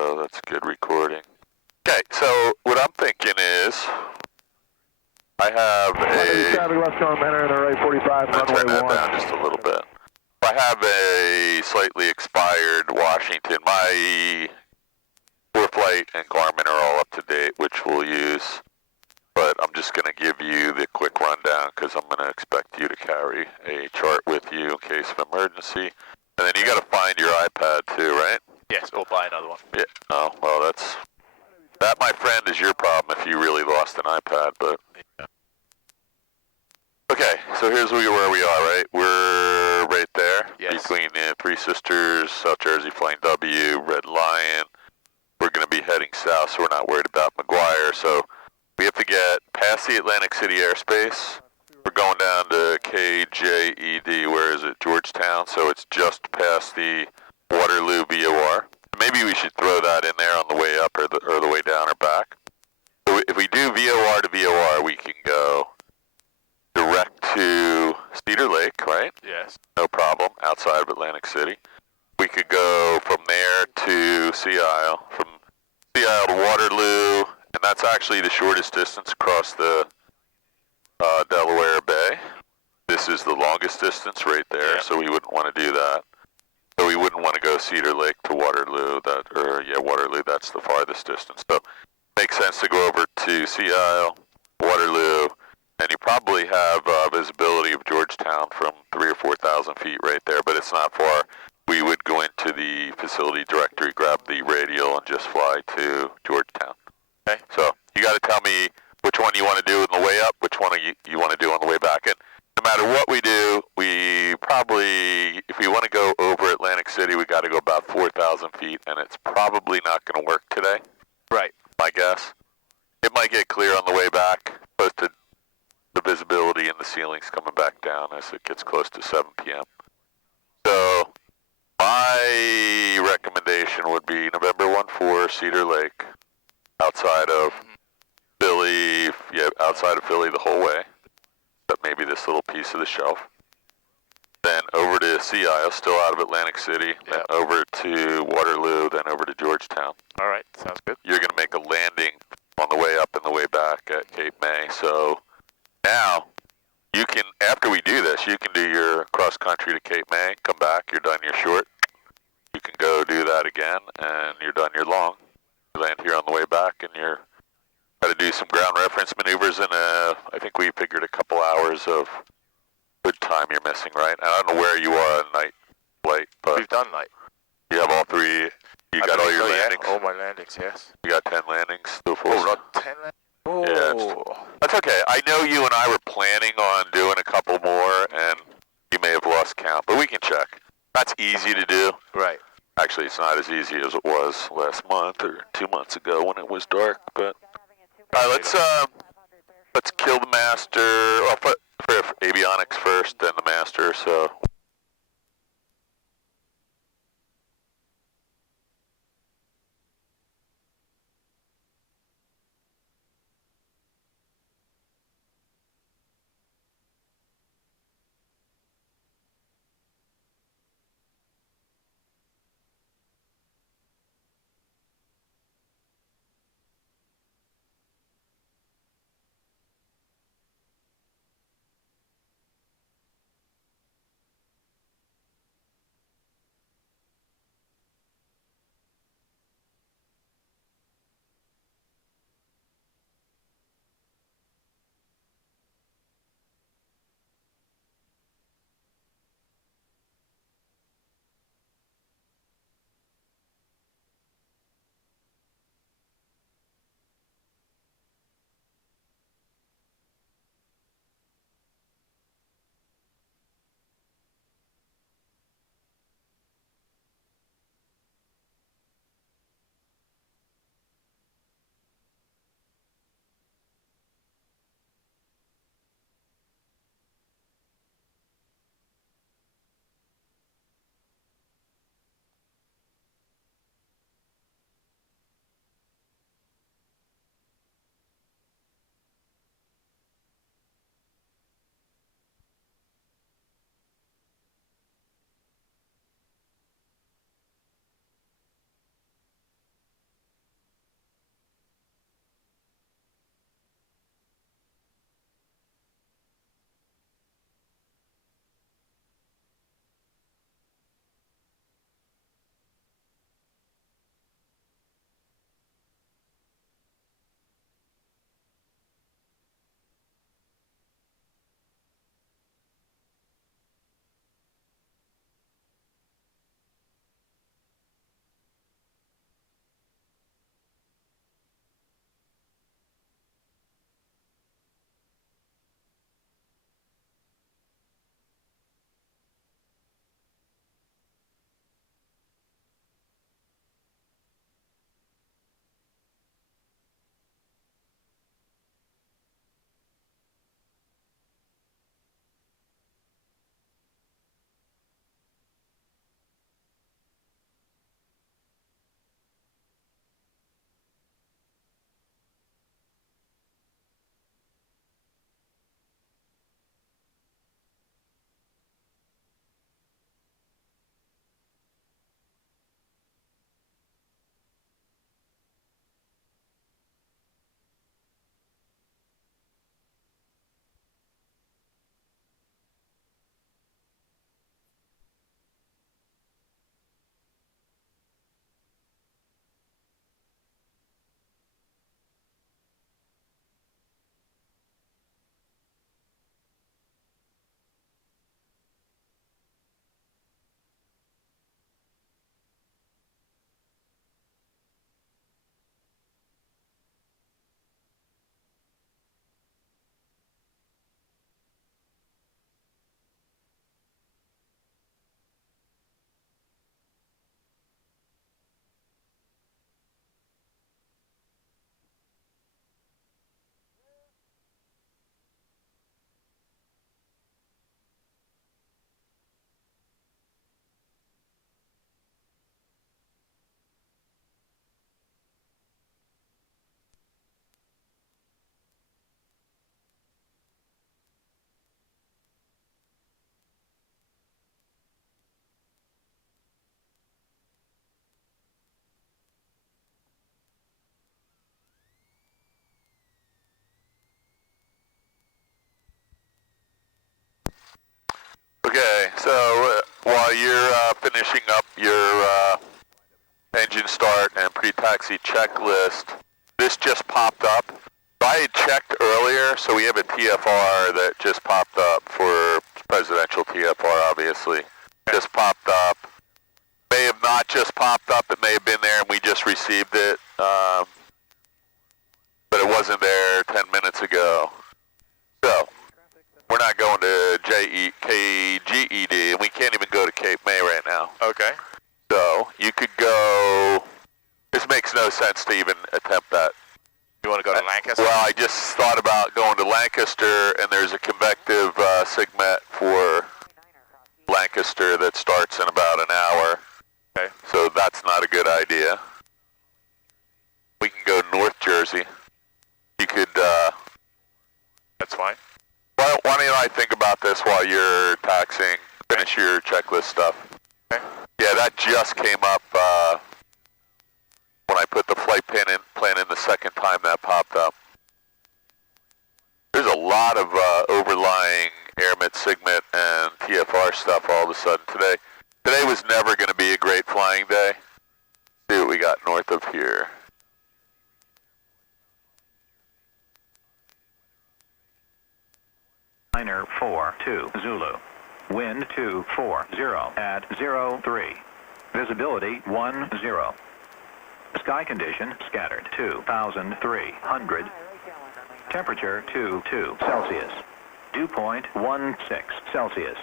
so that's a good recording. Okay, so what I'm thinking is, I have a... Traffic left on Manor and the right 45, I'm going to turn runway that 1. down just a little bit. I have a slightly expired Washington. My ForeFlight and Garmin are all up to date, which we'll use. But I'm just going to give you the quick rundown because I'm going to expect you to carry a chart with you in case of emergency. And then you got to find your iPad too, right? Yes, or buy another one. Yeah. Oh, well, that, my friend, is your problem if you really lost an iPad, but... Yeah. Okay, so here's where we are, right? We're right there. Yes. Between the Three Sisters, South Jersey Flying W, Red Lion. We're going to be heading south, so we're not worried about McGuire. So we have to get past the Atlantic City airspace. We're going down to KJED, where is it? Georgetown. So it's just past the Waterloo VOR. Maybe we should throw that in there on the way up or the way down or back. So if we do VOR to VOR, we can go direct to Cedar Lake, right? Yes. No problem, outside of Atlantic City. We could go from there to Sea Isle, from Sea Isle to Waterloo, and that's actually the shortest distance across the Delaware Bay. This is the longest distance right there, Yeah. so we wouldn't want to do that. So we wouldn't want to go Cedar Lake to Waterloo, Waterloo, that's the farthest distance. So it makes sense to go over to Sea Isle, Waterloo, and you probably have visibility of Georgetown from 3,000 or 4,000 feet right there, but it's not far. We would go into the facility directory, grab the radial, and just fly to Georgetown. Okay, so you got to tell me which one you want to do on the way up, which one you want to do on the way back. And no matter what we do, we probably, if we want to go over Atlantic City, we got to go about 4,000 feet, and it's probably not going to work today. Right. My guess. It might get clear on the way back, close to the visibility in the ceilings coming back down as it gets close to 7 p.m. So my recommendation would be November 1-4, Cedar Lake, outside of Philly, outside of Philly the whole way, but maybe this little piece of the shelf. Then over to Sea Isle, still out of Atlantic City, then over to Waterloo, then over to Georgetown. All right, sounds good. You're going to make a landing on the way up and the way back at Cape May, so now, you can, after we do this, you can do your cross country to Cape May, come back, you're done your short. You can go do that again, and you're done your long. You land here on the way back, and you're got to do some ground reference maneuvers, and I think we figured a couple hours of good time you're missing, right? And I don't know where you are on night flight, but we've done night. You have all three. You got all your landings. Yeah, all my landings, yes. You got 10 landings. Oh, not 10 landings. Oh. Yeah, that's okay. I know you and I were planning on doing a couple more, and you may have lost count, but we can check. That's easy to do. Right. Actually, it's not as easy as it was last month or 2 months ago when it was dark. But all right, let's kill the master. Well, for avionics first, then the master. So. Okay, so while you're finishing up your engine start and pre-taxi checklist, this just popped up. I had checked earlier, so we have a TFR that just popped up for presidential TFR, obviously. Just popped up. May have not just popped up, it may have been there and we just received it, but it wasn't there 10 minutes ago. So, we're not going to KGED, and we can't even go to Cape May right now. Okay. So, you could go, this makes no sense to even attempt that. You want to go to Lancaster? Well, I just thought about going to Lancaster, and there's a convective SIGMET for Lancaster that starts in about an hour. Okay. So that's not a good idea. We can go North Jersey. You could, That's fine. why don't I think about this while you're taxiing, finish your checklist stuff. Okay. Yeah, that just came up, when I put the flight plan in the second time that popped up. There's a lot of overlying AirMet, SIGMET, and TFR stuff all of a sudden today. Today was never going to be a great flying day. See what we got north of here. Niner 42 Zulu. Wind 240 at 03. Visibility 10. Sky condition scattered 2,300. Temperature 22 Celsius. Dew point 16 Celsius.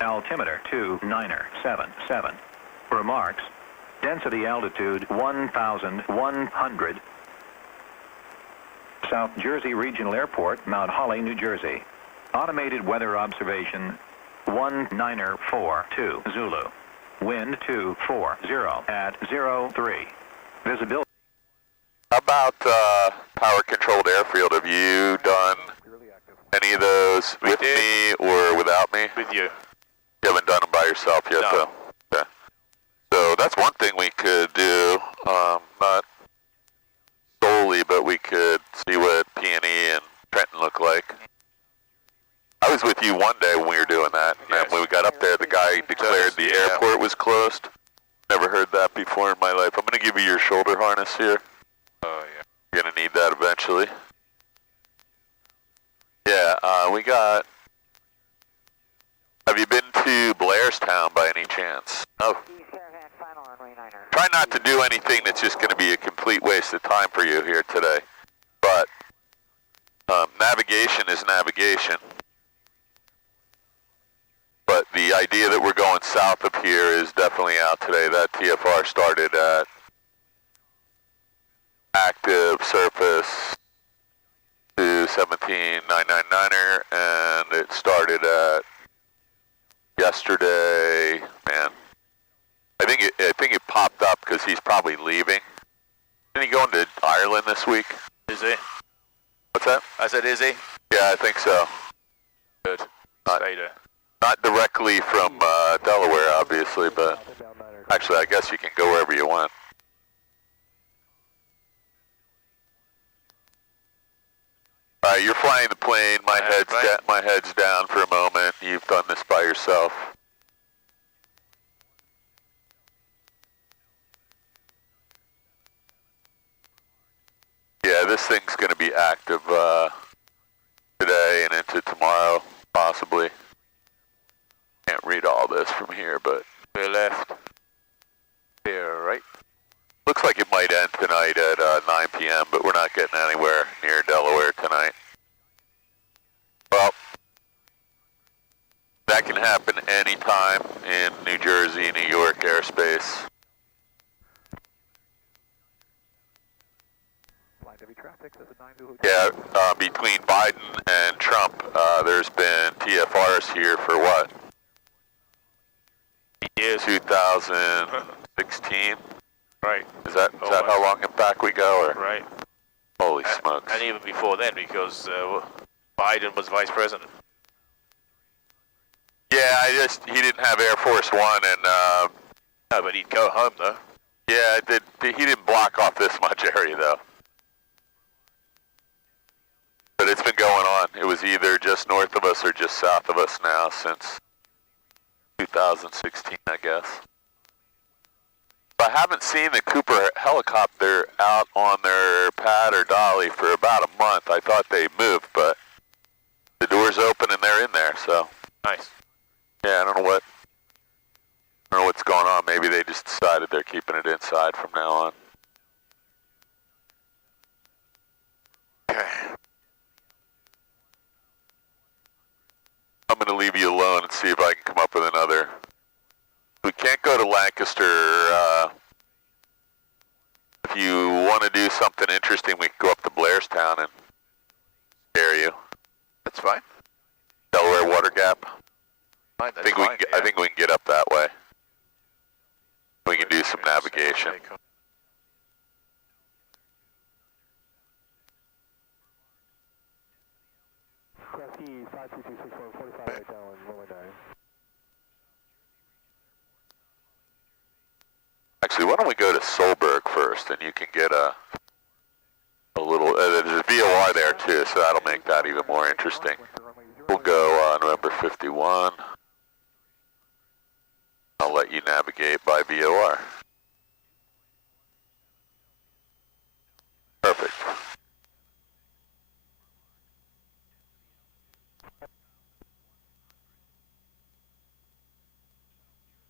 Altimeter 2977. Remarks. Density altitude 1,100. South Jersey Regional Airport, Mount Holly, New Jersey. Automated weather observation 1942 Zulu. Wind 240 at 03. Visibility. How about power-controlled airfield? Have you done any of those with me or without me? With you. You haven't done them by yourself yet, No. though? Okay. So that's one thing we could do, not solely, but we could see what P&E and Trenton look like. I was with you one day when we were doing that, Yes. and when we got up there, the guy declared the Yeah. airport was closed. Never heard that before in my life. I'm going to give you your shoulder harness here. Oh, yeah. You're going to need that eventually. Yeah, we got... Have you been to Blairstown by any chance? No. Try not to do anything that's just going to be a complete waste of time for you here today. But navigation is navigation. But the idea that we're going south of here is definitely out today. That TFR started at active surface to 17999er, and it started at yesterday. Man, I think it popped up because he's probably leaving. Isn't he going to Ireland this week? Is he? What's that? I said, is he? Yeah, I think so. Good. Not, Stay there. not directly from Delaware, obviously, but actually, I guess you can go wherever you want. All right, you're flying the plane. My head's down for a moment. You've done this by yourself. Yeah, this thing's going to be active today and into tomorrow, possibly. Can't read all this from here, but Clear left. Clear right. looks like it might end tonight at 9 p.m., but we're not getting anywhere near Delaware tonight. Well, that can happen anytime in New Jersey, New York airspace. Yeah, between Biden and Trump, there's been TFRs here for what? Years. 2016? Right. Is that how long back we go? Or? Right. Holy smokes. And even before then, because Biden was vice president. Yeah, he didn't have Air Force One, and No, but he'd go home, though. yeah, he didn't block off this much area though. But it's been going on. It was either just north of us or just south of us now since 2016, I guess. I haven't seen the Cooper helicopter out on their pad or dolly for about a month. I thought they moved, but the door's open and they're in there, so. Nice. Yeah, I don't know what's going on. Maybe they just decided they're keeping it inside from now on. Okay. I'm gonna leave you alone and see if I can come up with another. We can't go to Lancaster. If you want to do something interesting, we can go up to Blairstown and scare you. That's fine. Delaware Water Gap. Fine, I think we can get up that way. We can do some navigation. Actually, why don't we go to Solberg first, and you can get a little. There's a VOR there too, so that'll make that even more interesting. We'll go November 51. I'll let you navigate by VOR. Perfect.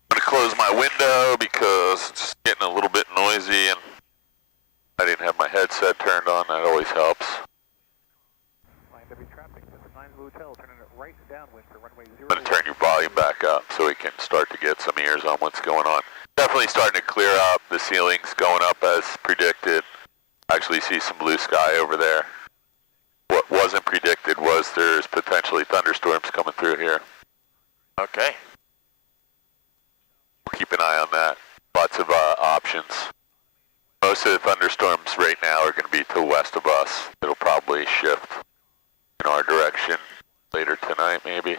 I'm going to close my window because it's getting a little bit noisy and I didn't have my headset turned on. That always helps. I'm going to turn your volume back up so we can start to get some ears on what's going on. Definitely starting to clear up. The ceiling's going up as predicted. Actually see some blue sky over there. What wasn't predicted was there's potentially thunderstorms coming through here. Okay. We'll keep an eye on that. Lots of options. Most of the thunderstorms right now are going to be to the west of us. It'll probably shift in our direction later tonight, maybe.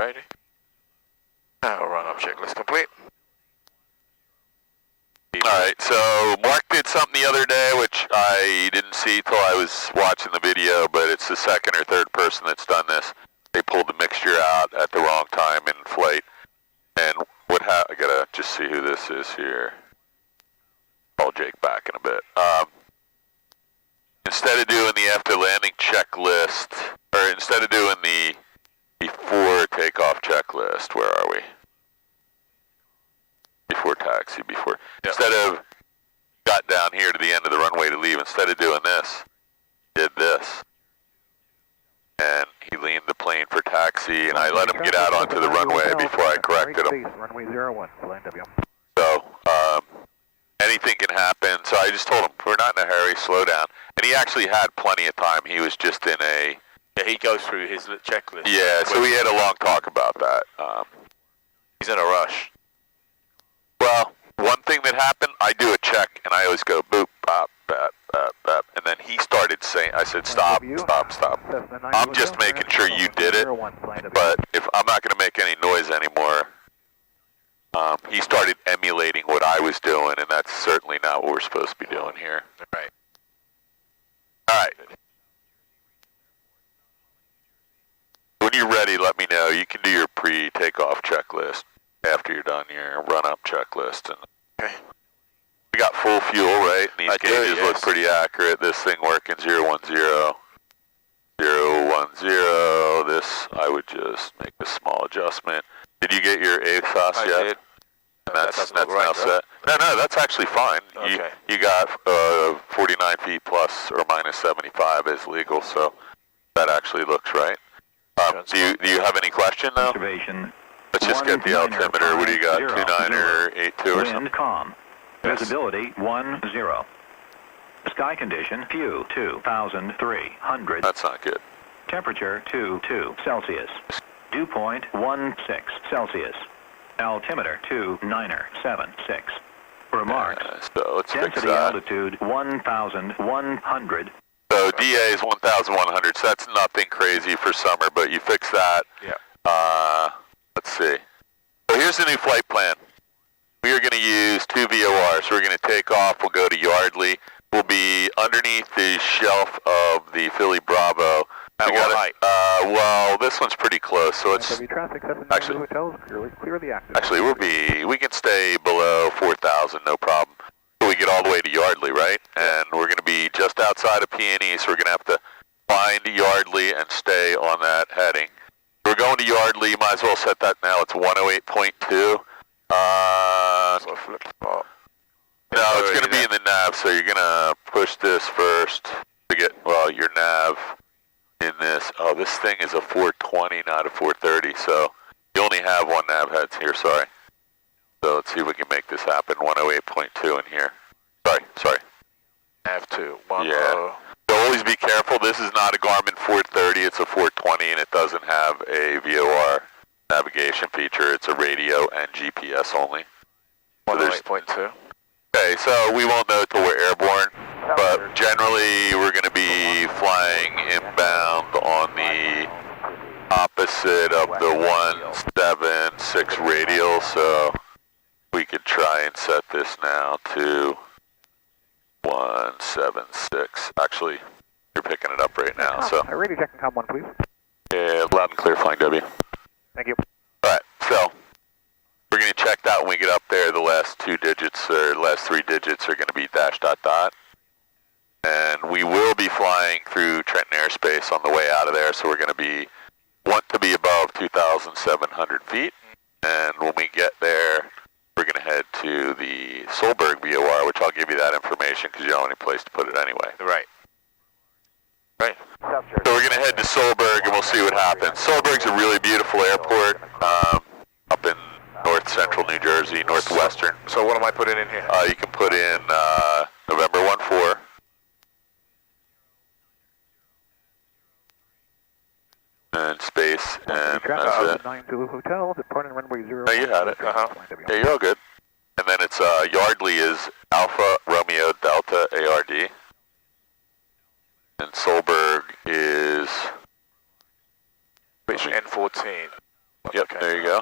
Righty. Now run-up checklist complete. Alright, so Mark did something the other day which I didn't see till I was watching the video, but it's the second or third person that's done this. They pulled the mixture out at the wrong time in flight. And I gotta just see who this is here. Call Jake back in a bit. Instead of doing the after landing checklist, or instead of doing the before takeoff checklist, where are we? Before taxi, before. Yep. Instead of got down here to the end of the runway to leave, instead of doing this, did this. And he leaned the plane for taxi, and I let him get out onto the runway before I corrected him. Runway 01, LNW. So, anything can happen. So I just told him, we're not in a hurry, slow down. And he actually had plenty of time. He was just in a... Yeah, he goes through his checklist. Yeah, so we had a long talk about that. He's in a rush. Well, one thing that happened, I do a check, and I always go boop, bop, bop, bop, bop. And then he started saying, I said, stop, stop, stop. I'm just making sure you did it, but if I'm not going to make any noise anymore. He started emulating what I was doing, and that's certainly not what we're supposed to be doing here. Right. All right. When you're ready, let me know. You can do your pre-takeoff checklist after you're done your run-up checklist. And okay. We got full fuel, right? And these gauges look pretty accurate. This thing working 010. 010. This, I would just make a small adjustment. Did you get your ASOS yet? I did. And that's right, now set. No, that's actually fine. Okay. You got 49 feet plus or minus 75 is legal, so that actually looks right. Do you have any question though? Observation. Let's just get the altimeter. What do you got? 29 or 82 or something? Wind calm. Yes. Visibility 10. Sky condition few 2,300. That's not good. Temperature 22 Celsius. Dew point 16 Celsius. Altimeter 2976. Remarks. So let's fix Density that. altitude 1,100. So DA is 1,100, so that's nothing crazy for summer, but you fix that. Yeah. Let's see. So here's the new flight plan. We are going to use 2 VORs. We're going to take off. We'll go to Yardley. We'll be underneath the shelf of the Philly Bravo. At what height? Well, this one's pretty close, so it's traffic, actually hotels, clearly active. actually we can stay below 4,000, no problem. So we get all the way to Yardley, right? And we're going to be just outside of P&E, so we're going to have to find Yardley and stay on that heading. We're going to Yardley. You might as well set that now. It's 108.2. So flip flop. No, it's going to be in the nav, so you're going to push this first to get, well, your nav in this. Oh, this thing is a 420, not a 430, so you only have one nav heads here, sorry. So let's see if we can make this happen. 108.2 in here. Sorry. F2. Yeah. So always be careful. This is not a Garmin 430, it's a 420, and it doesn't have a VOR navigation feature. It's a radio and GPS only. So 108.2. okay, so we won't know till we're airborne, but generally we're going to be flying inbound on the opposite of the 176 radial, so we could try and set this now to 176. Actually, you're picking it up right now, so. Radio check and com 1, please. Yeah, loud and clear, flying W. Thank you. Alright, so we're going to check that when we get up there. The last 2 digits, or the last 3 digits are going to be dash dot dot. And we will be flying through Trenton airspace on the way out of there, so we're going to want to be above 2,700 feet. And when we get there, we're going to head to the Solberg VOR, which I'll give you that information because you don't have any place to put it anyway. Right. Right. So we're going to head to Solberg and we'll see what happens. Solberg's a really beautiful airport up in north central New Jersey, northwestern. So what am I putting in here? You can put in November 14. And space, and that's it. 9 Zulu Hotel, departing runway 0. Oh, you had it. Uh-huh. Yeah, you're all good. And then it's Yardley is Alpha Romeo Delta ARD. And Solberg is... Which N14? Yep, Okay. there you go.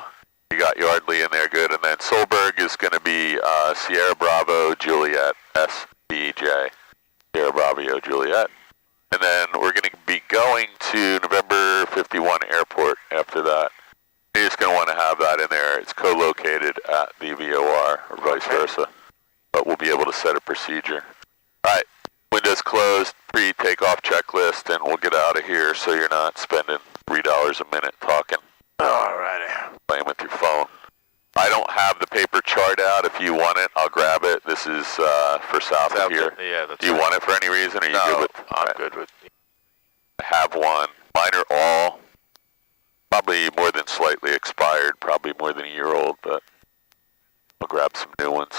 You got Yardley in there, good. And then Solberg is going to be Sierra Bravo Juliet, SBJ. Sierra Bravo Juliet. And then we're going to be going to November 51 Airport after that. You're just going to want to have that in there. It's co-located at the VOR or vice versa. But we'll be able to set a procedure. All right, windows closed, pre-takeoff checklist, and we'll get out of here so you're not spending $3 a minute talking. Alrighty. Playing with your phone. I don't have the paper chart out. If you want it, I'll grab it. This is for south of here. Yeah, that's Do you want it for any reason, or are you good with? I'm right. good with. I have one. Mine are all probably more than slightly expired, probably more than a year old, but I'll grab some new ones.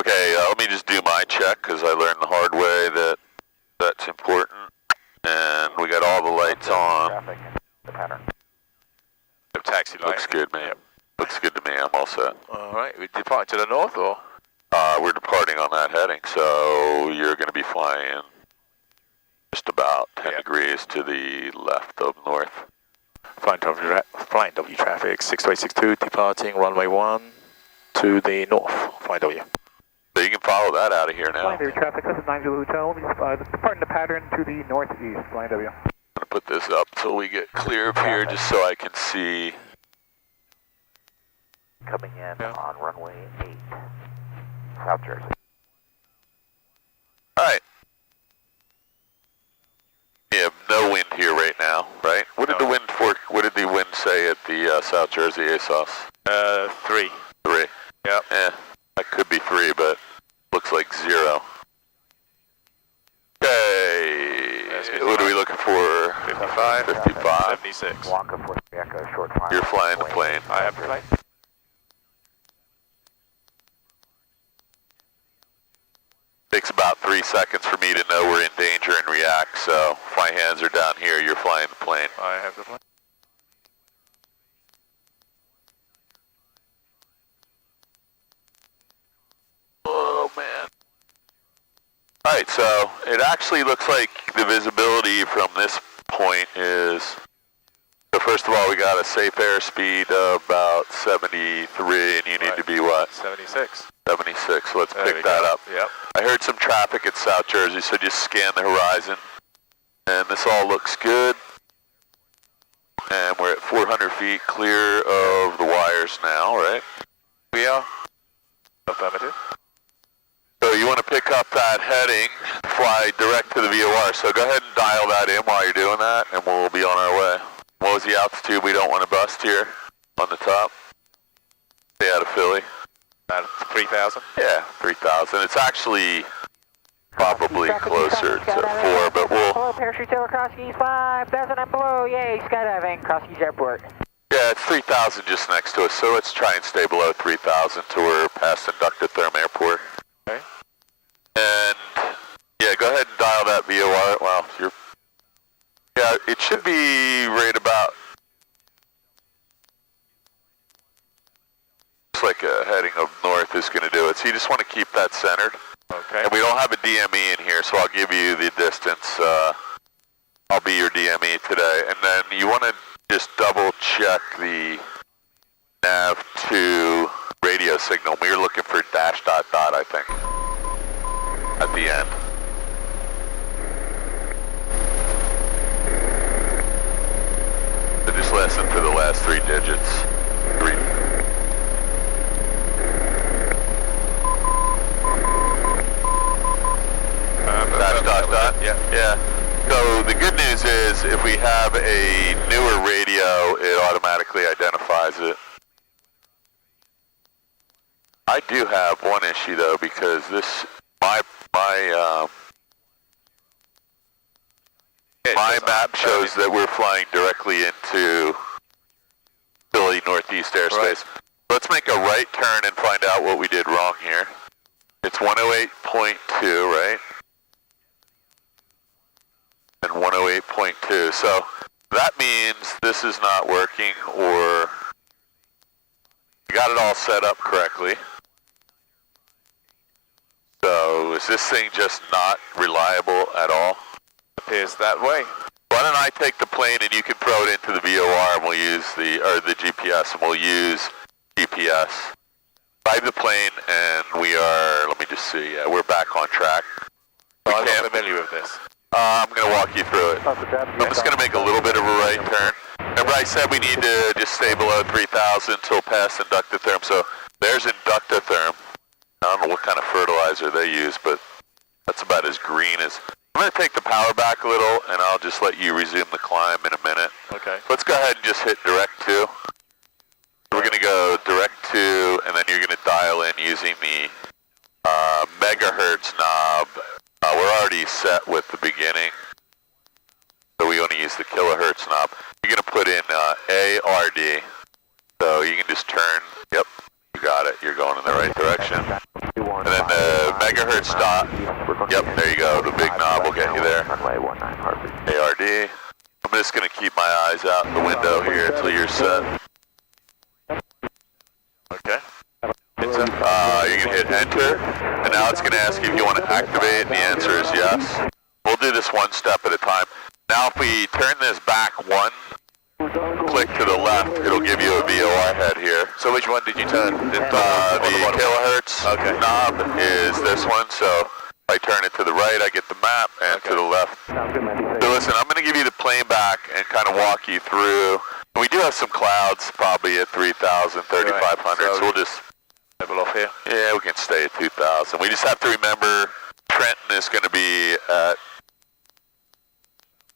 Okay, let me just do my check because I learned the hard way that that's important. And we got all the lights on. Traffic, the pattern. Taxi light. Looks good, man. Looks good to me. I'm all set. Alright, we depart to the north or? We're departing on that heading, so you're going to be flying just about 10 degrees to the left of north. Flying W traffic, 6862, departing runway 1 to the north. Flying W. So you can follow that out of here now. Flying W traffic, this is 9 Zulu Hotel. Departing the pattern to the northeast. Flying W. I'm going to put this up till we get clear of here just so I can see. Coming in on runway 8, South Jersey. All right. We have no wind here right now, right? What did the wind say at the South Jersey ASOS? 3. 3. Yep. That could be 3, but looks like 0. Okay. What are we looking for? 55. 55. 76. Wonka for Echo, short climb. You're flying the plane. I have the plane. Takes about 3 seconds for me to know we're in danger and react, so if my hands are down here, you're flying the plane. I have the plane. Alright, so it actually looks like the visibility from this point is, so first of all, we got a safe airspeed of about 73, and you need to be what? 76. 76, so let's There pick we that go. up. Yep. I heard some traffic at South Jersey, so just scan the horizon. And this all looks good. And we're at 400 feet clear of the wires now, right? We are. Affirmative. So you want to pick up that heading, fly direct to the VOR. So go ahead and dial that in while you're doing that, and we'll be on our way. What was the altitude we don't want to bust here on the top? Stay out of Philly. At 3,000. Yeah, 3,000. It's actually probably closer to 4, but we'll... Hello, parachute tail across Keys 5,000 and below. Yay, skydiving, cross Keys Airport. Yeah, it's 3,000 just next to us, so let's try and stay below 3,000 till we're past Inductotherm Airport. Okay. And, yeah, go ahead and dial that VOR. Well, you're... Yeah, it should be right about... Looks like a heading of north is going to do it, so you just want to keep that centered. Okay. And we don't have a DME in here, so I'll give you the distance. I'll be your DME today. And then you want to just double check the nav to radio signal. We were looking for dash dot dot, I think, at the end. So just listen to the last 3 digits. 3. Dash dot dot? Yeah. So the good news is if we have a newer radio, it automatically identifies it. I do have one issue though, because this, my map shows that we're flying directly into Philly Northeast airspace. Right. Let's make a right turn and find out what we did wrong here. It's 108.2, right? And 108.2. So that means this is not working, or we got it all set up correctly. So is this thing just not reliable at all? Appears that way. Why don't I take the plane and you can throw it into the VOR and we'll use the GPS, and we'll use GPS. Drive the plane and we are, let me just see, yeah, we're back on track. I'm not familiar with this. I'm going to walk you through it. I'm just going to make a little bit of a right turn. Remember I said we need to just stay below 3,000 until past Inductotherm. So there's Inductotherm. I don't know what kind of fertilizer they use, but that's about as green as... I'm going to take the power back a little, and I'll just let you resume the climb in a minute. Okay. Let's go ahead and just hit direct 2. We're going to go direct 2, and then you're going to dial in using the megahertz knob. We're already set with the beginning, so we only use the kilohertz knob. You're going to put in ARD, so you can just turn. Yep, you got it. You're going in the right direction. And then the megahertz dot. Yep, there you go. The big knob will get you there. ARD. I'm just going to keep my eyes out the window here until you're set. Okay. You're going to hit enter, and now it's going to ask you if you want to activate, and the answer is yes. We'll do this one step at a time. Now if we turn this back 1, click to the left, it'll give you a VOR head here. So which one did you turn? The kilohertz knob is this one, so if I turn it to the right, I get the map, and to the left. So listen, I'm going to give you the plane back and kind of walk you through. We do have some clouds probably at 3,000, 3,500, so we'll just... Level off here. Yeah, we can stay at 2,000. We just have to remember Trenton is going to be at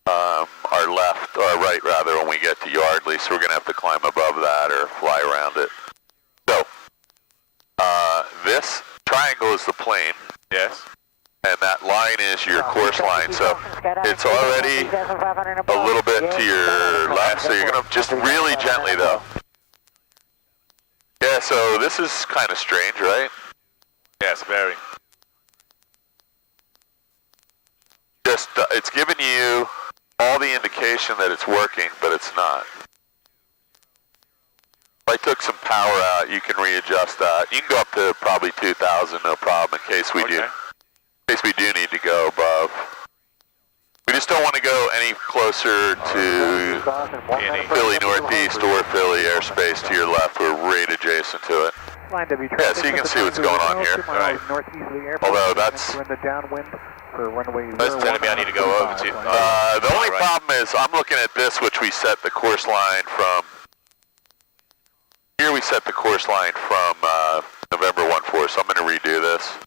our left, or right rather, when we get to Yardley, so we're going to have to climb above that or fly around it. So, this triangle is the plane. Yes. And that line is your course line, so it's already a little bit to your left, so you're going to just really gently though. Yeah, so this is kind of strange, right? Yes, very. Just, it's giving you all the indication that it's working, but it's not. If I took some power out, you can readjust that. You can go up to probably 2,000, no problem, in case we do case we do need to go above. We just don't want to go any closer to Philly Northeast or Philly airspace to your left. We're right adjacent to it. Line W Yeah, so you can see what's going on here. Right. Northeast of the airport. Although that's... We're in the downwind for runway 01. That's telling me I need to go over to... the only problem is I'm looking at this, which we set the course line from... Here we set the course line from November 1-4, so I'm going to redo this.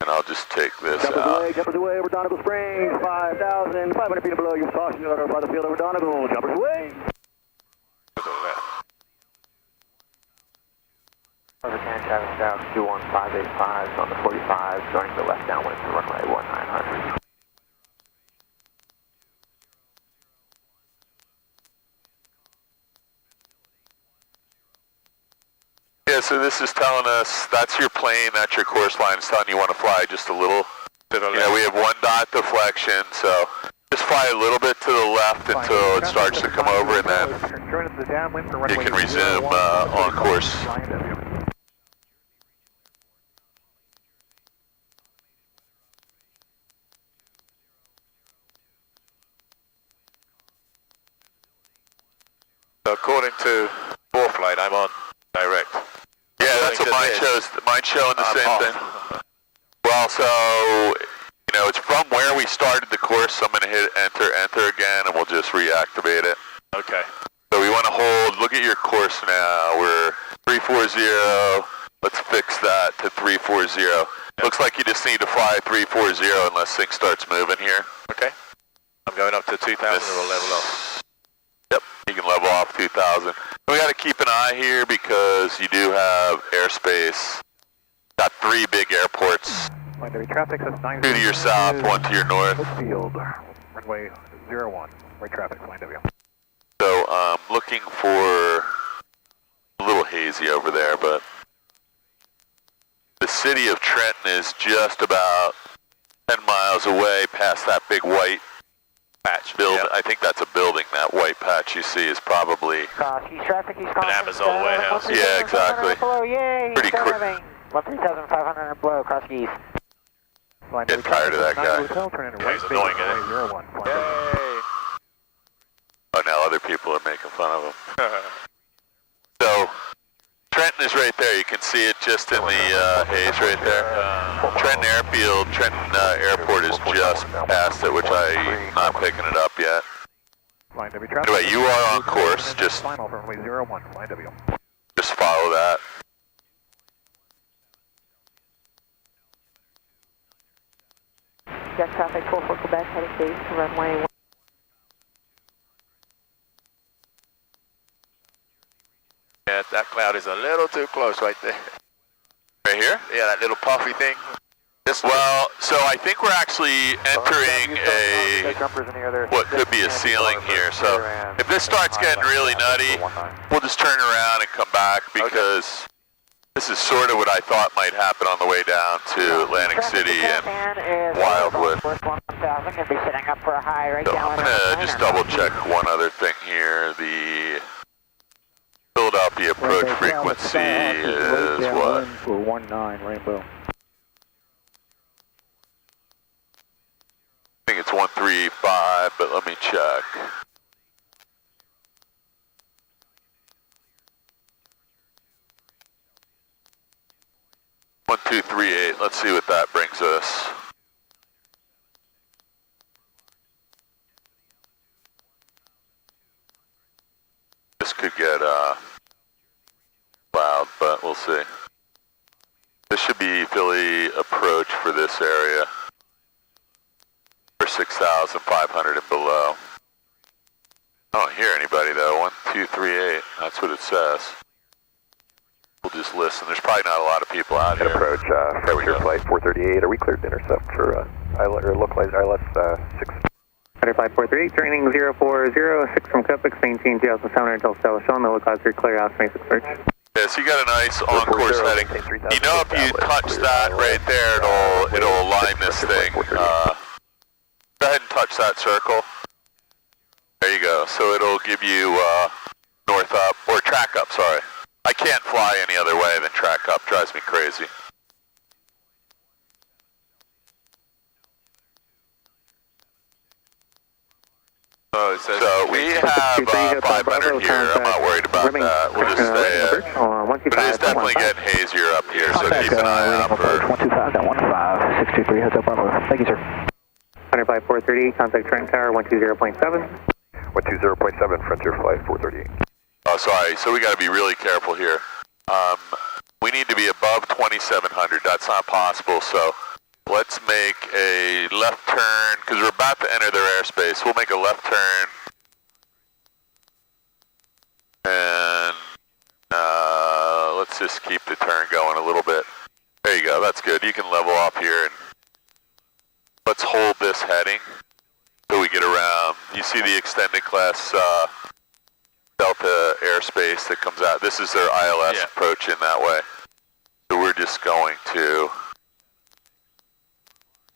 And I'll just take this out. Jumpers away over Donegal Springs, 5,500 feet below your caution by the field over Donegal. Jumpers away. Over 10, traffic south, 21585 on the 45, joining the left downwind to runway 1900. Yeah, so this is telling us that's your plane, that's your course line. It's telling you want to fly just a little. You know, we have 1 dot deflection, so just fly a little bit to the left until it starts to come over, and then you can resume on course. So according to ForeFlight, I'm on direct. Yeah, that's what mine shows. Mine's showing the same thing. Well, so, you know, it's from where we started the course, so I'm going to hit enter again, and we'll just reactivate it. Okay. So we want to hold, look at your course now. We're 340. Let's fix that to 340. Yep. Looks like you just need to fly 340 unless things starts moving here. Okay. I'm going up to 2,000 and we'll level off. Yep, you can level off 2,000. We got to keep an eye here because you do have airspace. Got 3 big airports. Traffic, 2 to your south, 1 to your north. Field, runway 01, right traffic, line W. So looking for a little hazy over there, but the city of Trenton is just about 10 miles away past that big white patch building. Yep. I think that's a building. That white patch you see is probably an Amazon warehouse. Yeah, exactly. Pretty quick. 13,500 below, cross east. Getting tired of that guy. Yeah, he's annoying, isn't he? Yay! Oh, now other people are making fun of him. So, Trenton is right there. You can see it just in the haze right there. Trenton Airfield, Trenton Airport is just past it, which I'm not picking it up yet. Anyway, you are on course. Just follow that. Jet traffic 44 Quebec heading base to runway 1. Yeah, that cloud is a little too close right there. Right here? Yeah, that little puffy thing. Well, so I think we're actually entering what could be a ceiling here. So if this starts getting really nutty, we'll just turn around and come back because this is sort of what I thought might happen on the way down to Atlantic City and Wildwood. So I'm going to just double check one other thing here. The Philadelphia approach frequency is what? 19 Rainbow. I think it's 135, but let me check. One, 2, 3, 8. Let's see what that brings us. This could get loud, but we'll see. This should be Philly approach for this area. For 6,500 and below. I don't hear anybody though. 1, 2, 3, 8. That's what it says. We'll just listen. There's probably not a lot of people out here. Approach Frontier Flight 438. Are we cleared to intercept for localized ILS 6? Flight 438, training 0406 from Copex, maintain 2,700 until established on the localized clear out 26 search. Yeah, so you got a nice on-course heading. You know, if you touch that right there, it'll align this thing. Go ahead and touch that circle. There you go. So it'll give you north up, or track up, sorry. I can't fly any other way than track up. Drives me crazy. Oh, it says So we have 500 here. I'm not worried about that. We'll just stay at. But it is definitely getting hazier up here, so keep an eye out for. 125.15, 623, heads up Bravo. Thank you, sir. 105-438, contact Trenton Tower, 120.7. 120.7, Frontier Flight 438. Oh, sorry. So we got to be really careful here. We need to be above 2,700. That's not possible. So let's make a left turn because we're about to enter their airspace. We'll make a left turn, and let's just keep the turn going a little bit. There you go. That's good. You can level off here, and let's hold this heading till we get around. You see the extended class Delta airspace that comes out. This is their ILS approach in that way. So we're just going to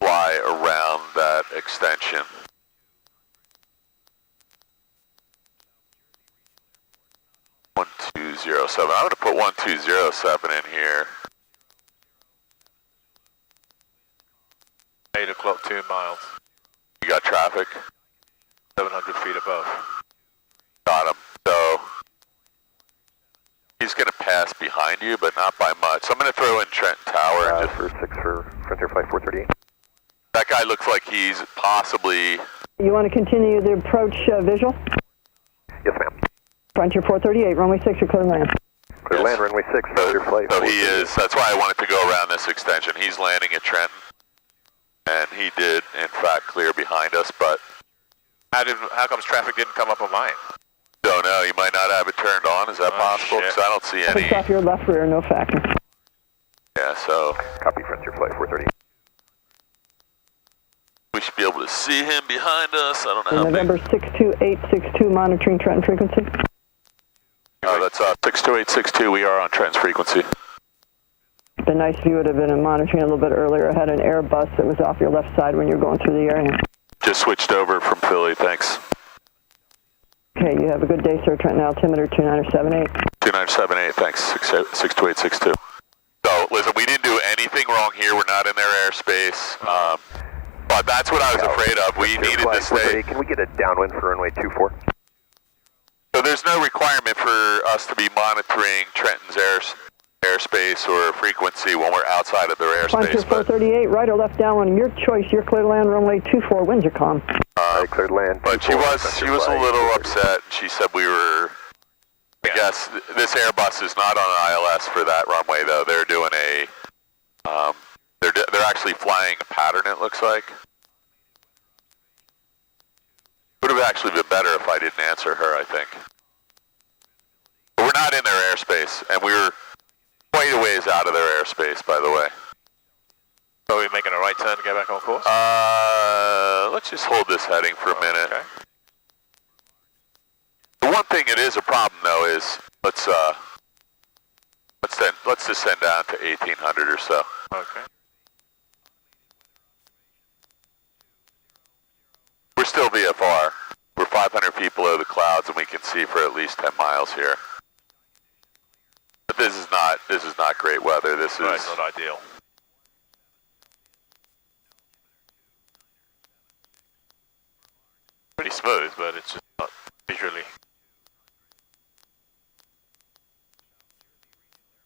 fly around that extension. I'm going to put 1207 in here. 8 o'clock, 2 miles. You got traffic? 700 feet above. Got him. So he's going to pass behind you, but not by much. So I'm going to throw in Trenton Tower. And just for 6 for Frontier Flight 438. that guy looks like he's possibly. You want to continue the approach visual? Yes, ma'am. Frontier 438, runway 6, you're clear to land. Clear land, runway 6, Frontier Flight 438. So he is. That's why I wanted to go around this extension. He's landing at Trenton, and he did, in fact, clear behind us. But How comes traffic didn't come up on mine? don't know. You might not have it turned on. Is that possible? Shit. Because I don't see any. It's off your left rear, no factor. Yeah. So Copy, Frontier Flight 438. we should be able to see him behind us. I don't know how big. November 62862, monitoring Trenton frequency. Oh, that's 62862. We are on Trenton's frequency. Been nice if you would have been monitoring a little bit earlier. I had an Airbus that was off your left side when you were going through the area. Just switched over from Philly. Thanks. Okay, you have a good day, sir. Trenton altimeter 2978. 2978. Thanks. 62862. So listen, we didn't do anything wrong here. We're not in their airspace. But that's what I was afraid of. We needed to stay. Can we get a downwind for runway 24? So there's no requirement for us to be monitoring Trenton's airspace or frequency when we're outside of their Frontier airspace. 438, right or left downwind, your choice. You're clear to land, runway 24, winds are calm. Cleared land. But she was a little upset. She said we were. I guess this Airbus is not on ILS for that runway though. They're doing a. They're actually flying a pattern. It looks like. Would have actually been better if I didn't answer her. I think. But we're not in their airspace, and we're quite a ways out of their airspace, by the way. So we're making a right turn to get back on course? Let's just hold this heading for a minute. Okay. The one thing it is a problem though is let's descend down to 1800 or so. Okay. We're still VFR. We're 500 feet below the clouds, and we can see for at least 10 miles here. But this is not great weather. This is not ideal. Pretty smooth, but it's just not visually.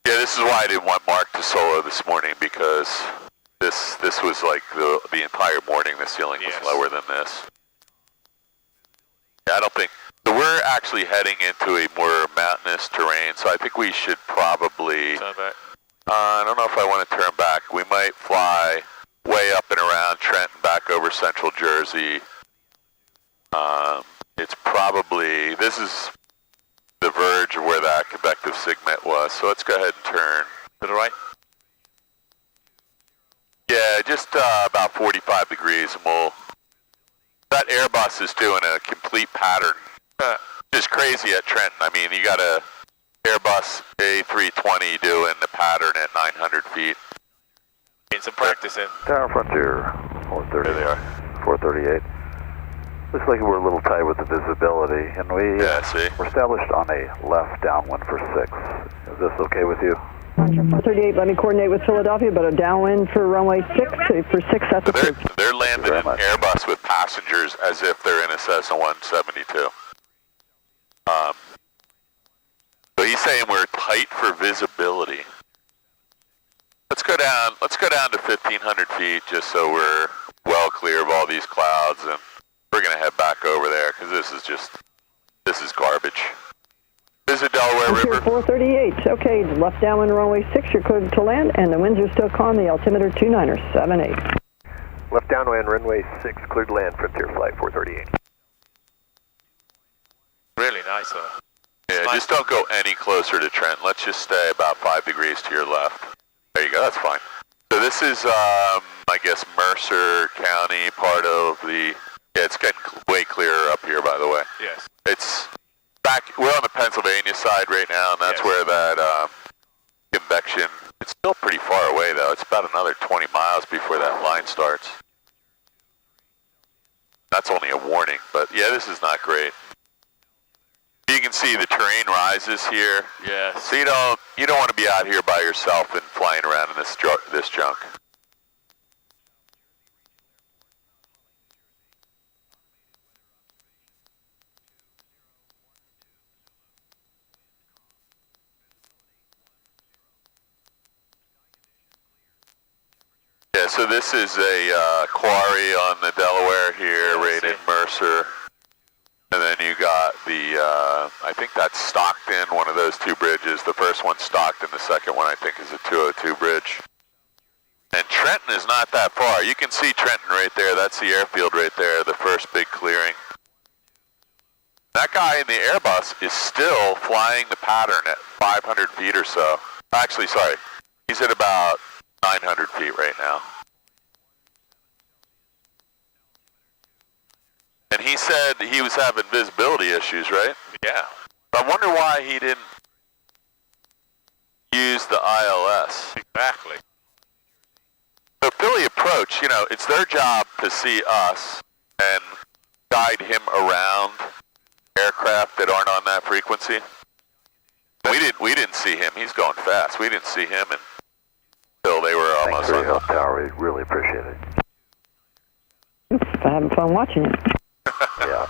Yeah, this is why I didn't want Mark to solo this morning, because this was like the entire morning the ceiling was lower than this. Yeah, I don't think. So we're actually heading into a more mountainous terrain, so I think we should probably. Turn back. I don't know if I want to turn back. We might fly way up and around Trenton, back over central Jersey. It's probably, this is the verge of where that convective segment was, so let's go ahead and turn. To the right? Yeah, just about 45 degrees, and we'll. That Airbus is doing a complete pattern. Just crazy at Trenton. I mean, you got a Airbus A320 doing the pattern at 900 feet. Getting some practice in. Tower Frontier 438. There they are. 438. Looks like we're a little tight with the visibility, and Yeah, see? we're established on a left downwind for 6. Is this okay with you? Roger, 438, let me coordinate with Philadelphia, but a downwind for runway 6. For 6, that's So approved. they're landing an Airbus with passengers as if they're in a Cessna 172. So he's saying we're tight for visibility. Let's go down to 1,500 feet just so we're well clear of all these clouds, and we're gonna head back over there because this is garbage. This is Delaware Frontier River. 438, okay, left downwind runway 6, you're cleared to land, and the winds are still calm, the altimeter 29er, 78. Left downwind, runway 6, cleared to land, Frontier Flight 438. Really nice, Yeah, just don't go any closer to Trent. Let's just stay about 5 degrees to your left. There you go, that's fine. So this is, I guess, Mercer County, part of the, yeah, it's getting way clearer up here, by the way. Yes. It's back, we're on the Pennsylvania side right now, and that's Yes. where that convection, it's still pretty far away, though. It's about another 20 miles before that line starts. That's only a warning, but yeah, this is not great. You can see the terrain rises here. Yes. So you don't want to be out here by yourself and flying around in this junk. Yeah, so this is a quarry on the Delaware here, right in Mercer. And then you got the, I think that's Stockton, one of those two bridges. The first one's Stockton, the second one I think is a 202 bridge. And Trenton is not that far. You can see Trenton right there. That's the airfield right there, the first big clearing. That guy in the Airbus is still flying the pattern at 500 feet or so. Actually, sorry, he's at about 900 feet right now. And he said he was having visibility issues, right? Yeah. I wonder why he didn't use the ILS. Exactly. So Philly Approach, you know, it's their job to see us and guide him around aircraft that aren't on that frequency. We didn't see him. He's going fast. We didn't see him until they were almost Thanks for on. your help, Tower. We really appreciate it. I'm having fun watching it. Yeah.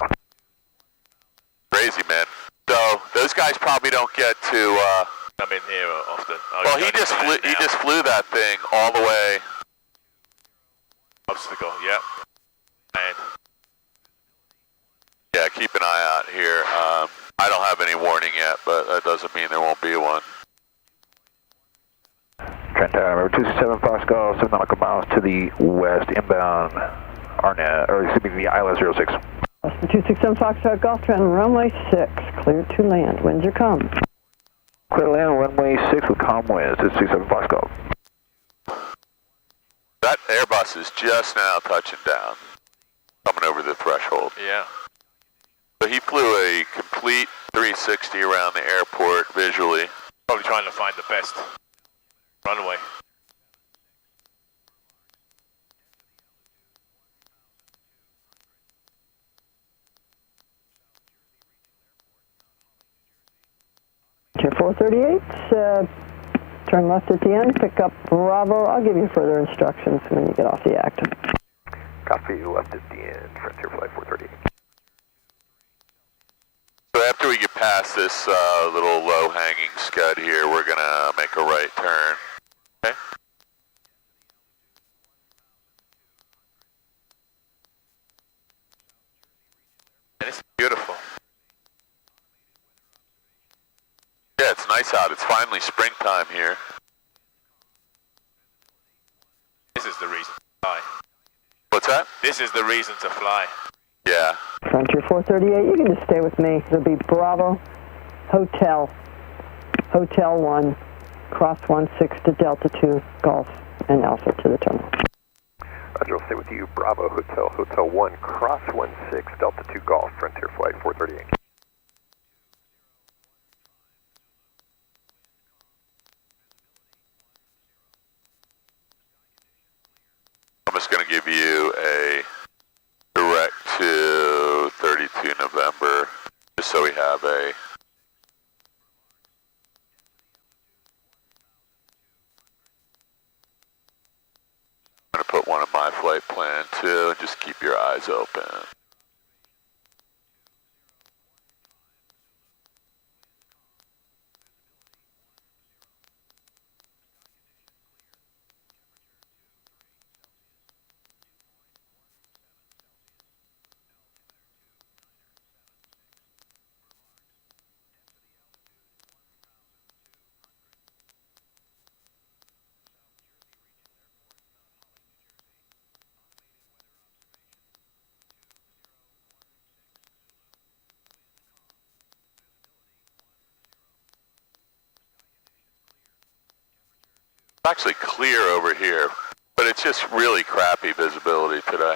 Crazy, man. So those guys probably don't get to. I'm in here often. Well, he just flew that thing all the way. Obstacle, yep. And Yeah, keep an eye out here. I don't have any warning yet, but that doesn't mean there won't be one. Trent Tower, 267 Foxcall, 7 nautical miles to the west, inbound Arnett, or excuse me, the ILS 06. 267 Foxtrot Golf Trent, runway 6, cleared to land, winds are calm. Clear to land, runway 6 with calm winds, 267 Foxcall. That Airbus is just now touching down, coming over the threshold. yeah. So he flew a complete 360 around the airport visually. Probably trying to find the best runway. Tier 438, turn left at the end, pick up Bravo. I'll give you further instructions when you get off the act. Copy, left at the end, Frontier Flight 438. So after we get past this little low-hanging scud here, we're gonna make a right turn. Okay. And it's beautiful. Yeah, it's nice out. It's finally springtime here. This is the reason to fly. What's that? This is the reason to fly. Yeah. Frontier 438, you can just stay with me. It'll be Bravo, Hotel, Hotel 1, cross 16 to Delta 2, Golf, and Alpha to the terminal. Roger, I'll stay with you. Bravo, Hotel, Hotel 1, cross 16, Delta 2 Golf, Frontier Flight 438. I'm just gonna give you a direct to 32 November, just so we have a I'm going to put one in my flight plan too, and just keep your eyes open. It's actually clear over here, but it's just really crappy visibility today.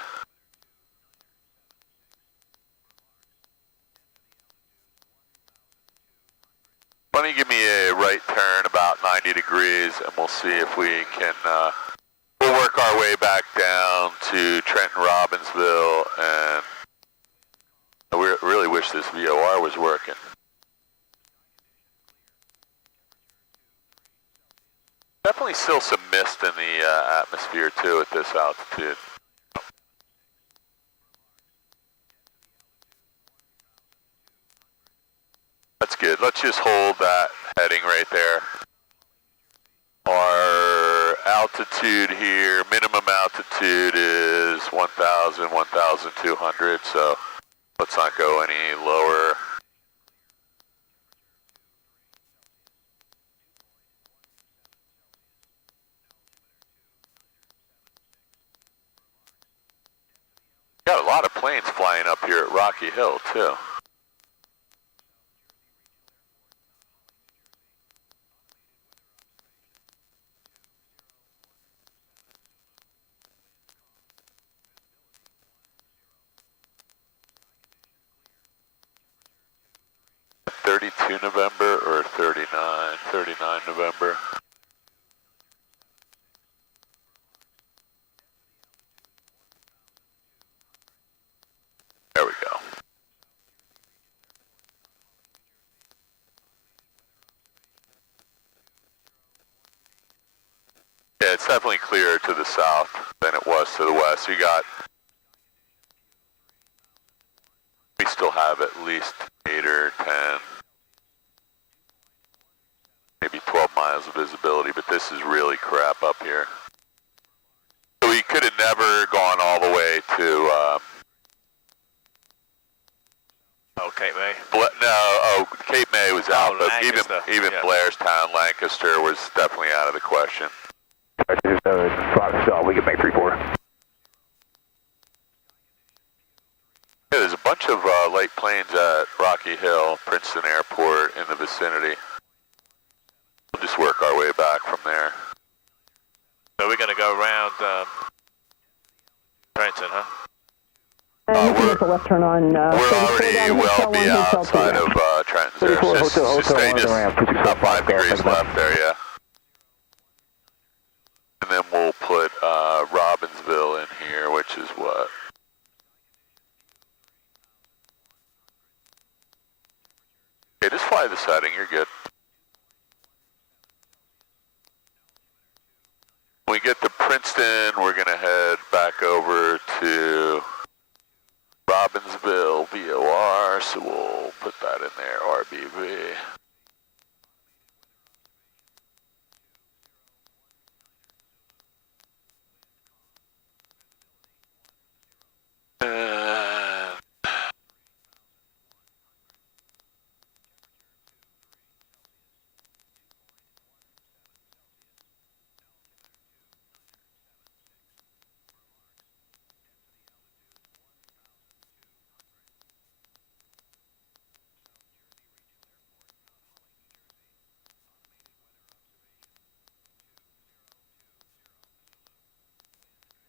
Why don't you give me a right turn about 90 degrees and we'll see if we can, we'll work our way back down to Trenton Robbinsville, and we really wish this VOR was working. Definitely still some mist in the atmosphere too at this altitude. That's good. Let's just hold that heading right there. Our altitude here, minimum altitude is 1,000, 1,200, so let's not go any lower. Got a lot of planes flying up here at Rocky Hill too. (32 November or 39 November. There we go. Yeah, it's definitely clearer to the south than it was to the west. We still have at least 8 or 10, maybe 12 miles of visibility, but this is really crap up here. So we could have never gone all the way to, Cape May. Cape May was out, but even yeah. Blairstown, Lancaster was definitely out of the question. So we can make 3-4. Yeah, there's a bunch of light planes at Rocky Hill, Princeton Airport in the vicinity. We'll just work our way back from there. So we're going to go around Trenton, huh? And you can make a left turn on. We're already well be outside of Trenton. There's just stay about 5 degrees left there, yeah. And then we'll put Robbinsville in here, which is what? Okay, just fly the setting, you're good. When we get to Princeton, we're going to head back over to Robbinsville VOR, so we'll put that in there, RBV.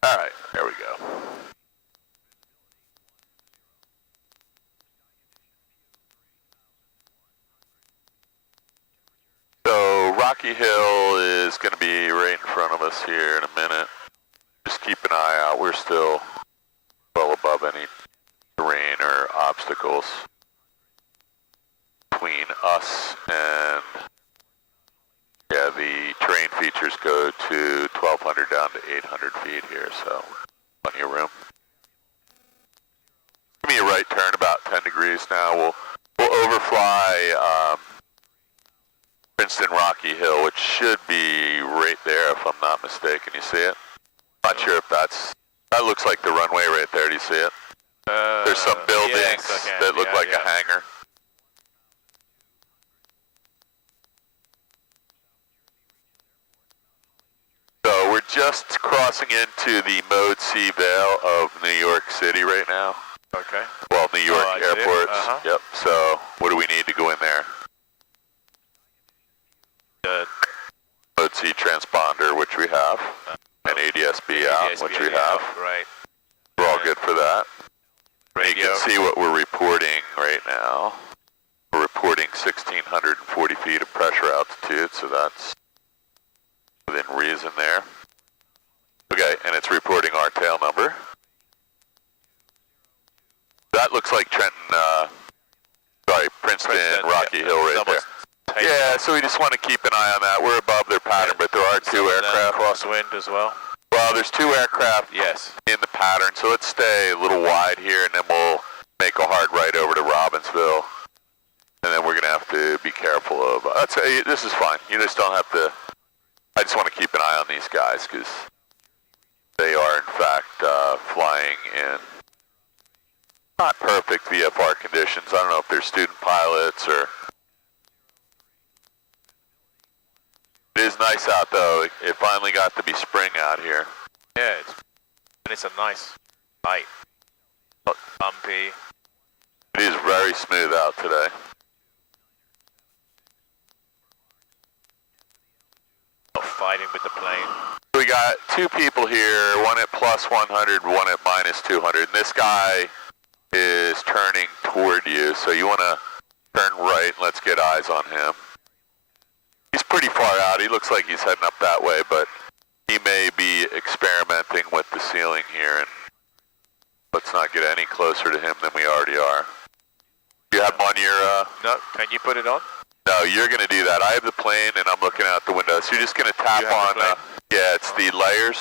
All right, there we go. So Rocky Hill is going to be right in front of us here in a minute. Just keep an eye out. We're still well above any terrain or obstacles between us and Yeah, the terrain features go to 1,200 down to 800 feet here, so plenty of room. Give me a right turn about 10 degrees now. We'll overfly Princeton Rocky Hill, which should be right there if I'm not mistaken. You see it? Not sure if that looks like the runway right there. Do you see it? There's some buildings that look like a hangar. So we're just crossing into the Mode C Vale of New York City right now. Okay. Well, New York airports. Uh-huh. Yep. So what do we need to go in there? Mode C transponder, which we have, and ADSB out, which we have. Right. We're all good for that. Radio. You can see what we're reporting right now. We're reporting 1,640 feet of pressure altitude, so that's within reason there. Okay, and it's reporting our tail number. That looks like Princeton, Rocky Hill right there. Yeah, so we just want to keep an eye on that. We're above their pattern, but there are two aircraft. Crosswind as well? Well, there's two aircraft Yes. in the pattern, so let's stay a little wide here, and then we'll make a hard right over to Robbinsville. And then we're going to have to be careful of... this is fine. You just don't have to... I just want to keep an eye on these guys, because they are, in fact, flying in not perfect VFR conditions. I don't know if they're student pilots or... It is nice out, though. It finally got to be spring out here. Yeah, it's a nice night. Not bumpy. It is very smooth out today. Not fighting with the plane. We got two people here, one at plus 100, one at minus 200. And this guy is turning toward you, so you want to turn right. Let's get eyes on him. He's pretty far out. He looks like he's heading up that way, but he may be experimenting with the ceiling here, and let's not get any closer to him than we already are. You have him on your... No, can you put it on? No, you're going to do that. I have the plane, and I'm looking out the window. So you're just going to tap on... yeah, it's the layers,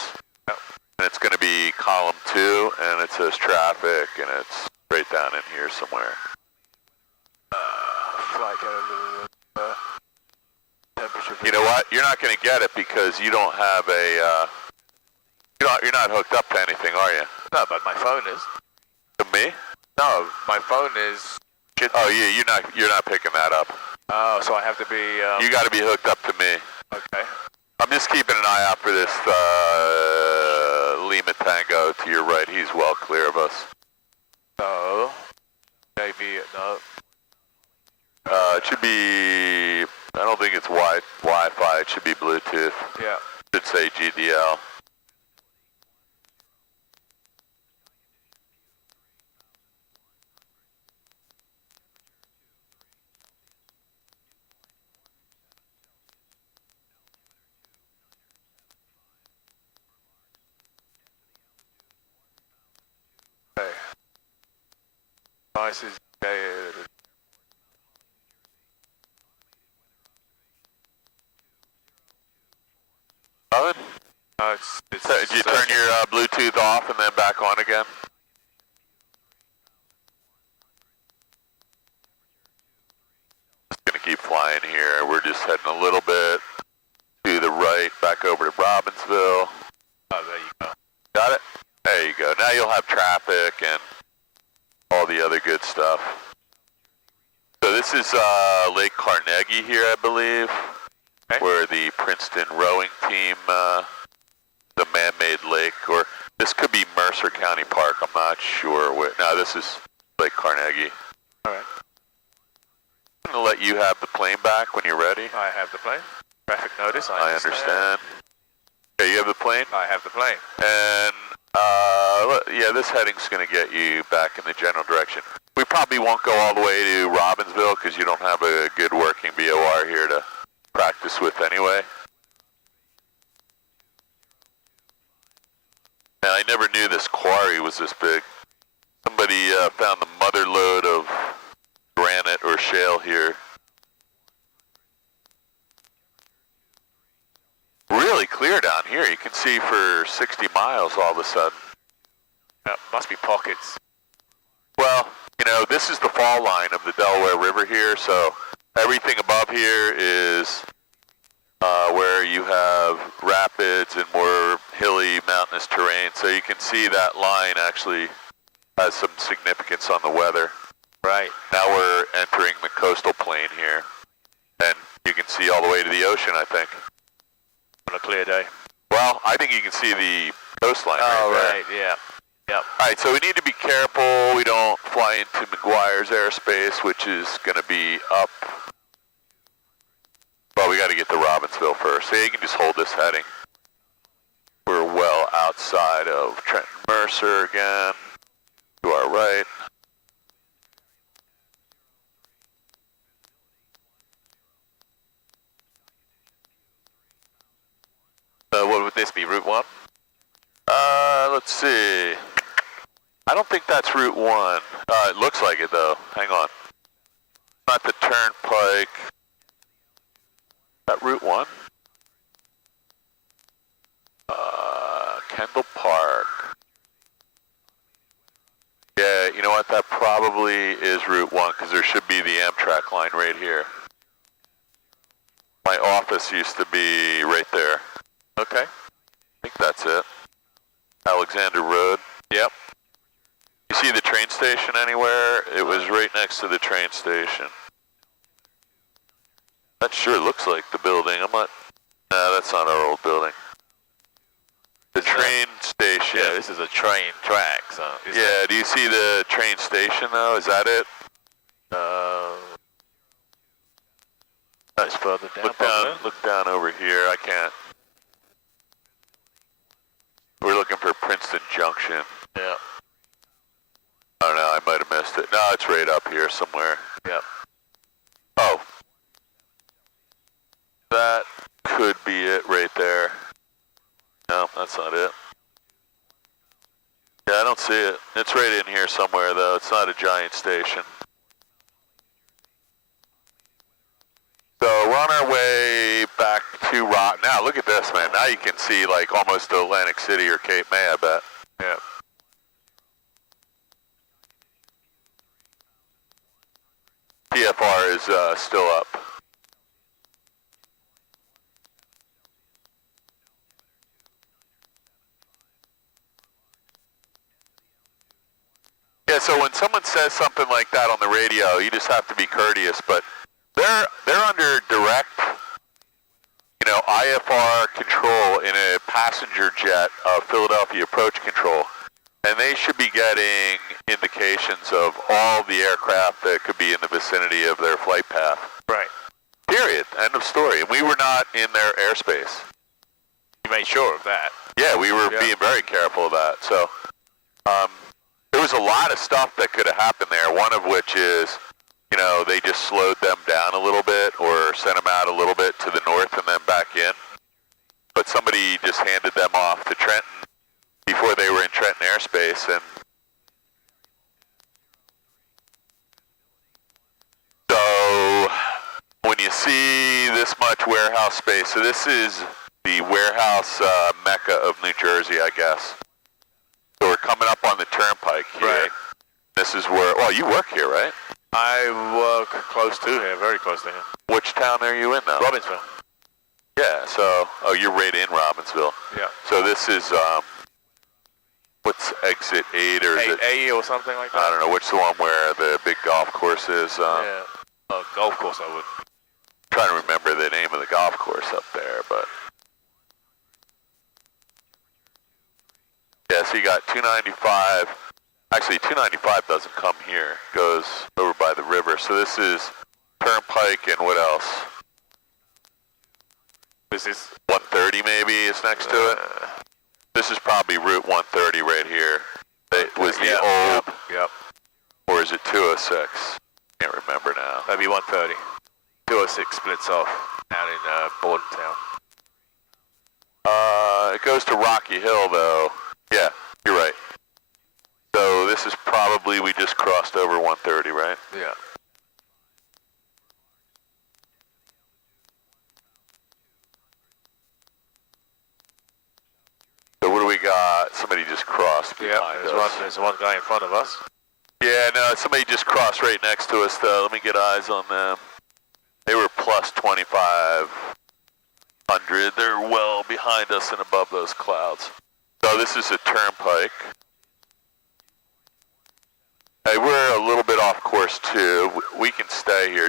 and it's going to be column 2, and it says traffic, and it's right down in here somewhere. Flight got a little... You know what? You're not going to get it because you don't have a, you're not hooked up to anything, are you? No, but my phone is. To me? No, my phone is... Oh, yeah, you're not picking that up. Oh, so I have to be... You got to be hooked up to me. Okay. I'm just keeping an eye out for this, Lima Tango to your right. He's well clear of us. No. Maybe, no. It should be... I don't think it's Wi-Fi. It should be Bluetooth. Yeah. It should say GDL. Okay. Nice is... Did you turn your Bluetooth off and then back on again? Just gonna keep flying here. We're just heading a little bit to the right, back over to Robbinsville. Oh, there you go. Got it? There you go. Now you'll have traffic and all the other good stuff. So this is Lake Carnegie here, I believe, where the Princeton rowing team, the man-made lake, or this could be Mercer County Park. I'm not sure. No, this is Lake Carnegie. All right. I'm going to let you have the plane back when you're ready. I have the plane. Traffic notice, I understand. Okay, you have the plane? I have the plane. And, yeah, this heading's going to get you back in the general direction. We probably won't go all the way to Robbinsville because you don't have a good working VOR here to practice with anyway. And I never knew this quarry was this big. Somebody found the mother lode of granite or shale here. really clear down here. You can see for 60 miles all of a sudden. Must be pockets. Well, you know, this is the fall line of the Delaware River here, so everything above here is where you have rapids and more hilly, mountainous terrain. So you can see that line actually has some significance on the weather. Right. Now we're entering the coastal plain here, and you can see all the way to the ocean, I think. On a clear day. Well, I think you can see the coastline Oh, right there. right, yeah. Yep. All right, so we need to be careful we don't fly into McGuire's airspace, which is going to be up. Well, we got to get to Robbinsville first. So you can just hold this heading. We're well outside of Trenton Mercer again. To our right. What would this be, Route 1? Let's see. I don't think that's Route 1. It looks like it, though. Hang on. Not the Turnpike. Is that Route 1? Kendall Park. Yeah, you know what? That probably is Route 1, because there should be the Amtrak line right here. My office used to be right there. Okay. I think that's it. Alexander Road. Yep. You see the train station anywhere? It was right next to the train station. That sure looks like the building. I'm not... Nah, that's not our old building. The train station. Yeah, this is a train track, so... Yeah, do you see the train station, though? Is that it? That's further down. Look down over here. I can't... We're looking for Princeton Junction. Yeah. I don't know, I might have missed it. No, it's right up here somewhere. Yep. Oh. That could be it right there. No, that's not it. Yeah, I don't see it. It's right in here somewhere, though. It's not a giant station. So we're on our way back to Rock. Now, look at this, man. Now you can see, like, almost Atlantic City or Cape May, I bet. Yeah. TFR is still up. Yeah, so when someone says something like that on the radio, you just have to be courteous, but they're under direct, you know, IFR control in a passenger jet of Philadelphia Approach Control, and they should be getting indications of all the aircraft that could be in the vicinity of their flight path. Right. Period. End of story. And we were not in their airspace. You made sure of that. Yeah, we were being very careful of that. So, there was a lot of stuff that could have happened there, one of which is, you know, they just slowed them down a little bit or sent them out a little bit to the north and then back in. But somebody just handed them off to Trenton before they were in Trenton airspace. And so when you see this much warehouse space, so this is the warehouse mecca of New Jersey, I guess. So we're coming up on the turnpike here. Right. This is where, well, you work here, right? I work close to here, very close to here. Which town are you in now? Robbinsville. Yeah, so, oh, you're right in Robbinsville. Yeah. So this is, what's exit 8 or is it? 8A or something like that? I don't know, which the one where the big golf course is? Yeah. Golf course, I would. Trying to remember the name of the golf course up there, but. Yeah, so you got 295. Actually, 295 doesn't come here. It goes over by the river. So this is Turnpike and what else? This is 130 maybe is next to it. This is probably Route 130 right here. It was the old. Yep. Or is it 206? Can't remember now. That'd be 130. 206 splits off down in Bordentown. It goes to Rocky Hill though. Yeah, you're right. So this is probably, we just crossed over 130, right? Yeah. So what do we got? Somebody just crossed behind us. There's one guy in front of us. Yeah, no, somebody just crossed right next to us, though. Let me get eyes on them. They were plus 2,500. They're well behind us and above those clouds. So this is a turnpike. Hey, we're a little bit off course, too. We can stay here.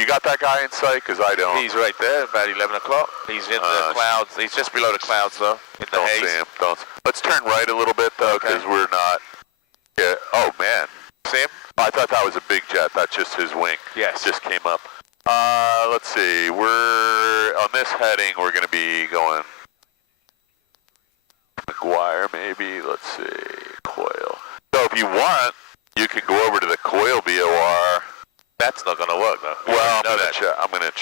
You got that guy in sight? Because I don't. He's right there, about 11 o'clock. He's in the clouds. He's just below the clouds, though, in the haze. Don't see him. Let's turn right a little bit, though, because we're not... Yeah. Oh, man. See him? I thought that was a big jet. That's just his wing. Yes. Just came up. Let's see. We're... On this heading, we're going to be going... McGuire, maybe. Let's see. Coil. So if you want, you can go over to the Coil BOR. That's not going to work, though. Well, I'm going to